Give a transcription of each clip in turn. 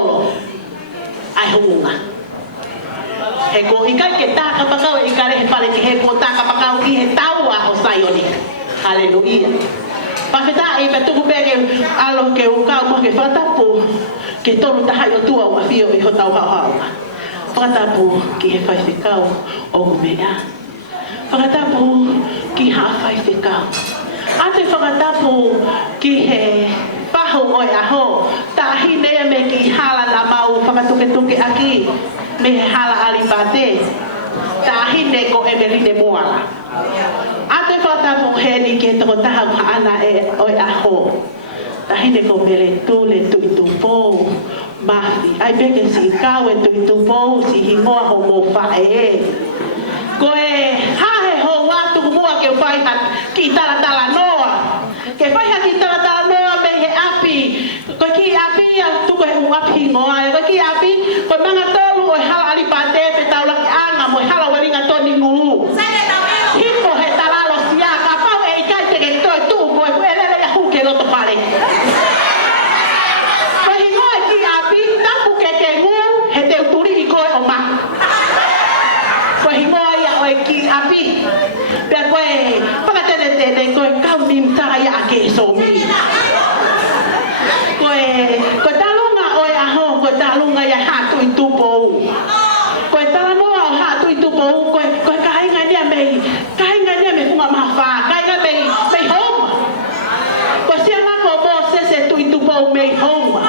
tolo ai hunga e ko ikai ke ta ka pakau e kare he pare ke he ko ta ka pakau ki he tau a o sayoni haleluia pafeta i betu ku bege alo ke u ka mo ke fatapu ke tolu ta hayo tua wa fio i ho tau ha fatapu ki he fai se kau o mea fatapu ki ha fai se kau ate fatapu ki he paho oi aho ta hine me ki hala la mau fakatuke aki me hala alipate ta hine ko emeline moala ate fatapu he ni ke to ta ana e oi aho ta hine ko mele tule tu po mafi ai beke si kawe tu po si himoa ho mo fa e ko e ha he ho watu mua ke fai hat ki tala noa ke fai hat ki tala noa me he api ko ki api ya tu ko hu api ngoa ko ki api ko manga tolu o hala ali pate pe taula ki anga mo hala welinga toni ngulu hiko he tala lo sia ka pa e kai te ke to tu ko e lele ya hu ke lo to pare ko hi ngoa ki api ta ku ke ngu he te turi ko o ma ko hi ngoa ya o ki api pe ko e pa te ko ka nim ta ya ke so mi ko talunga oi aho ko talunga ya ha tu po ko talunga ha tu po ko kai nga dia me funga mafa kai nga me home ko sia na ko bo se tu po me home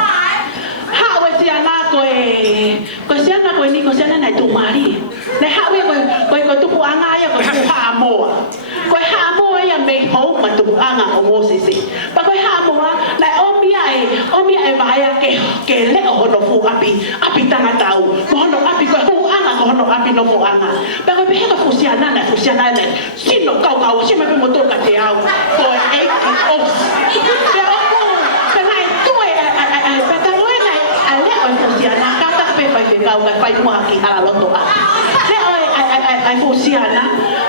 ha we sia na ko sia na ko ni ko sia na tu mari na ha we ko tu anga ya ko ha mo ko ha mo ya me home ma tu anga o mo se pa ko ha mo na omi ai vai ke le o no fu api tanga tau mo no api ko hu anga ko no api no fu anga pe ko pe fu sia na sino kau si me motor ka te au ko e o pe o pe na tu ai pe ta lo na ale o fu sia na ka ta pe fai kau ka fai mo aki ala lo to le o ai fu sia na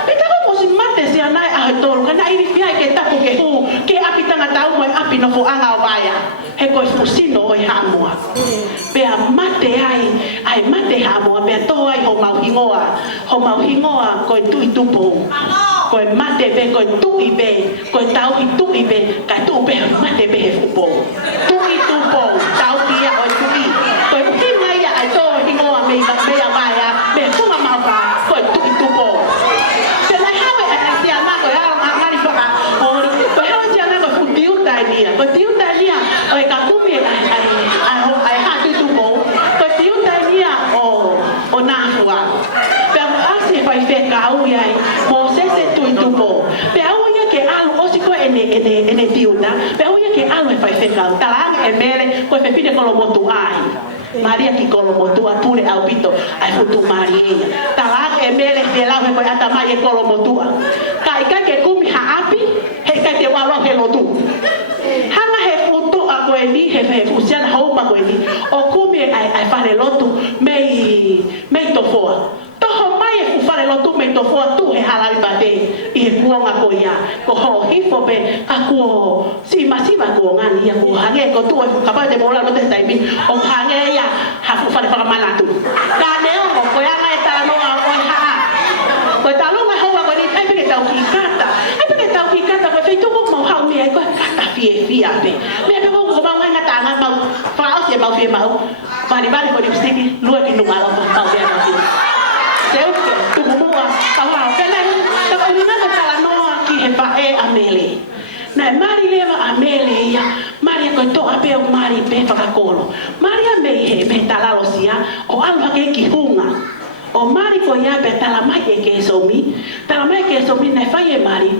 pe ta ko si mate sia na a to kana iri fia ke ta ko ke hu ke api tanga tau mo api no fu anga o baya he ko fusino o hamua pe a mate ai mate hamua pe to ai ho mau hingoa ko tu po ko mate be ko tu ibe ko tau i tu ibe ka tu be mate be fu po tu po tau dia o tu i ko hinga ya ai to hingoa me ya baya be fu ma ba ko tu po pe la hawe a sia na ko ya ngani fa ko hawe sia na ko fu tiu dai dia oi ka kumi ai ha tu po ko tiu dai dia o na fua pe asi fai fe ka u ai mo se tu po pe au ya ke alu o si ko ene tiu na pe au ya ke alu fai fe ka talang e mele ko fe pide ko lo motu ai Maria ki ko lo motu atule au pito ai futu Maria talang e mele de la ko ata mai ko lo motu kai ka ke kumi ha api he ka te wa lo ke lo tu hanga he futu a ko ni he fusian ho ma ko ni o kumi ai fare lotu mei to foa to ho mai fu fare lotu mei to foa tu he halali bate i kuonga ko ia ko ho hifo pe aku si masiva ko ngani ya ko hange ko tu ka pa de mola no te tai mi o hange ya ha fu fare para malatu ka ne o ko ya ngai ta no o ha ko ta lo ma ho wa ko ni ai pe ta ki kata ko fe tu ko mo ha mi ai ko kata fie pe me pe ko ba ngai ngata ngai mau fa o se mau fie mau bari ko di stiki lu ki no malo pa dia no seu tu mua pa wa pe la ta ko ni na ta la no ki he pa e amele na mari leva amele ya mari ko to ape o mari pe fa ka kolo mari me he me ta la lo sia o alva ke ki hunga o mari ko ya pe ta la mai ke so mi na fa ye mari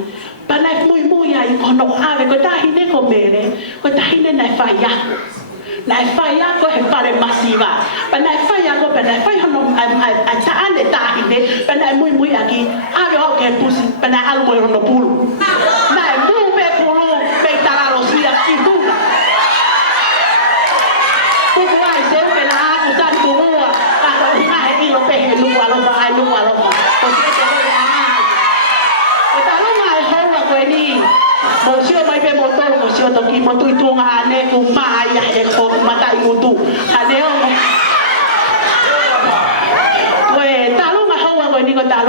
pana muy ai ko no ave ko ta hine ko mele ko ta hine na fa ya ko he pare masiva pana fa ya ko pana fa no a ta ane ta hine pana muy aquí ave o ke pusi pana algo no pulu na mu be pulu be ta la rosia ki duga ko ai se pe la ko ta ko mua ka ko hina he lo pe he lu alo ko se te mo sio mai pe motor mo sio to ki mo tu nga ne ku ma ya e ko mata i mutu ha de o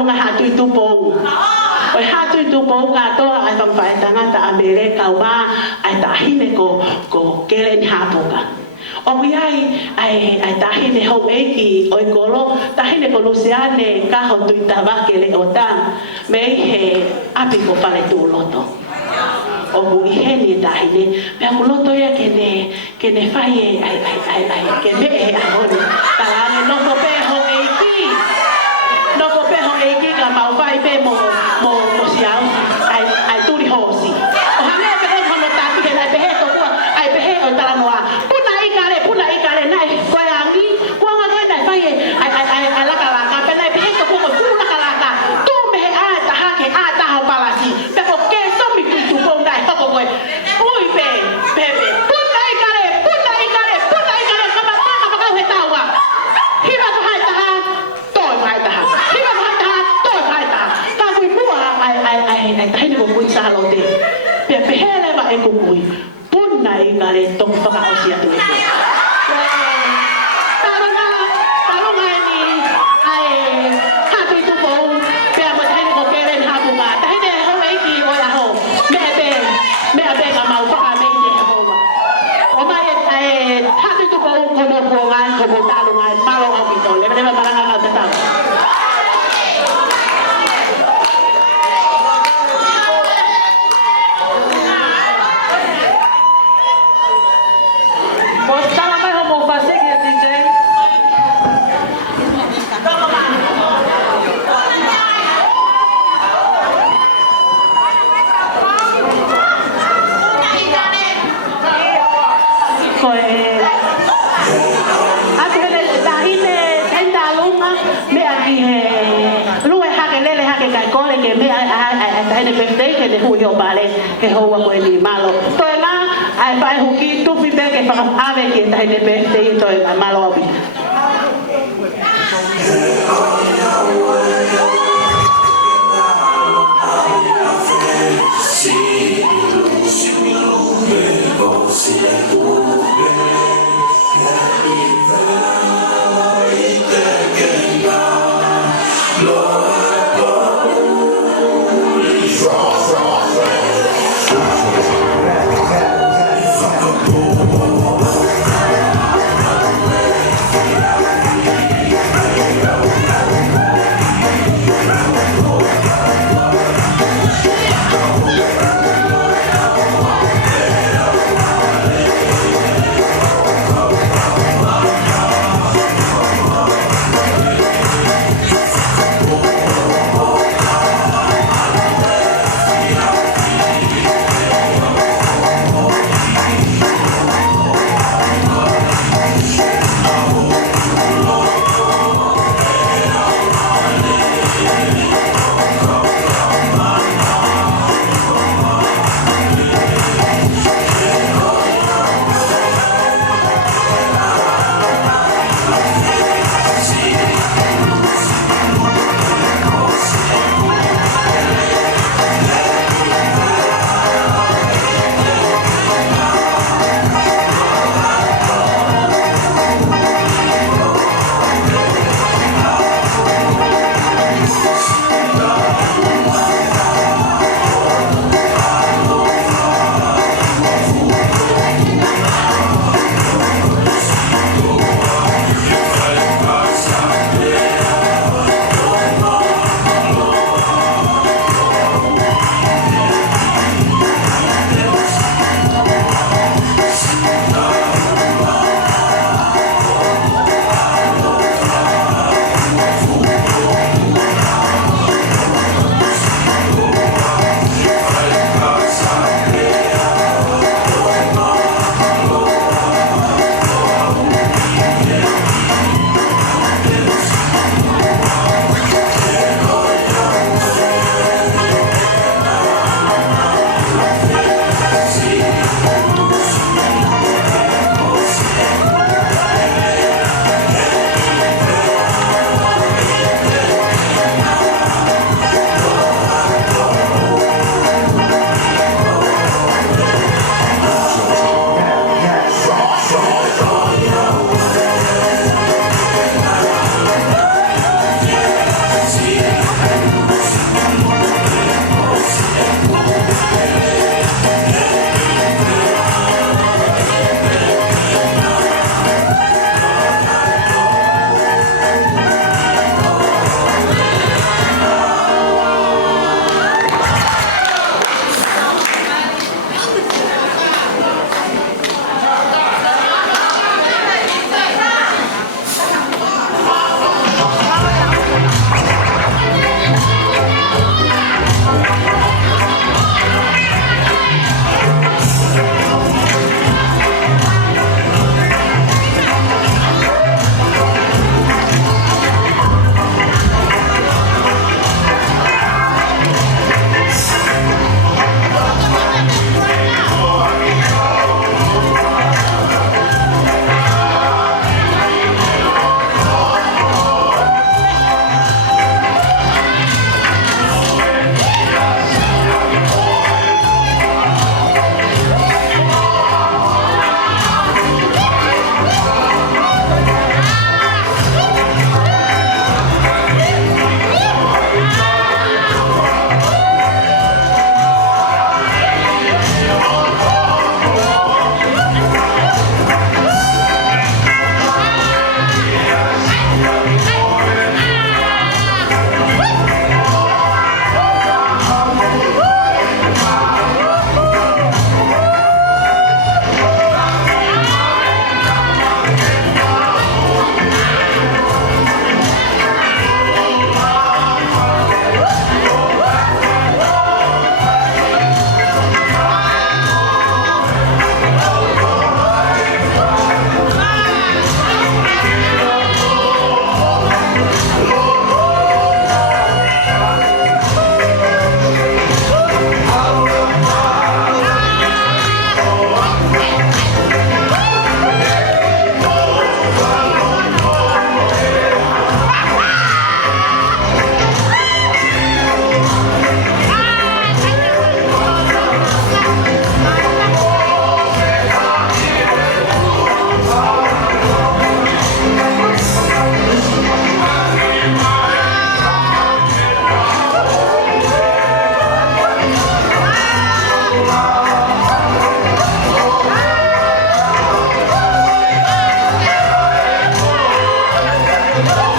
lunga ha tu tu po o ha tu tu po ka to ai bang fa tanga ta amele ka wa ai ta hine ko kele ni ha po ka o mi ai ta hine ho eki o kolo ta hine ko lusiane ka ho tu ta va kele o ta me he api ko pale tu loto o mu ihe ni ta hine pe ko loto ya ke ne fai ai ke me e a ho ta ne no ko pe ho eki no ko pe ho eki ka mau fai pe mo siau ai tu di hosi o ha me pe ho mo ta pe ai pe he to ku ai pe he o ta la noa puna i kale nai ko yangi ko nga ko nai fai ai la kala ka pe nai pe he to ku ku la kala ka tu me a ta ha ke a ta ho palasi pe ko ke so mi tu ko dai ko ko ui pe puna i kale ka ma ka ka he ta wa hi ba hai ta ha to hai ta ha hi ba hai ta ha to hai ta ka ku mu ai ta ni ko ku sa lo te pe he le ba e ku ku puna i kale tong pa ka o sia tu ai birthday ke de hu yo bale ke ho wa ko ni malo to na ai pai hu ki tu pi be ke pa ave ke tai de birthday to malo bi Hallelujah.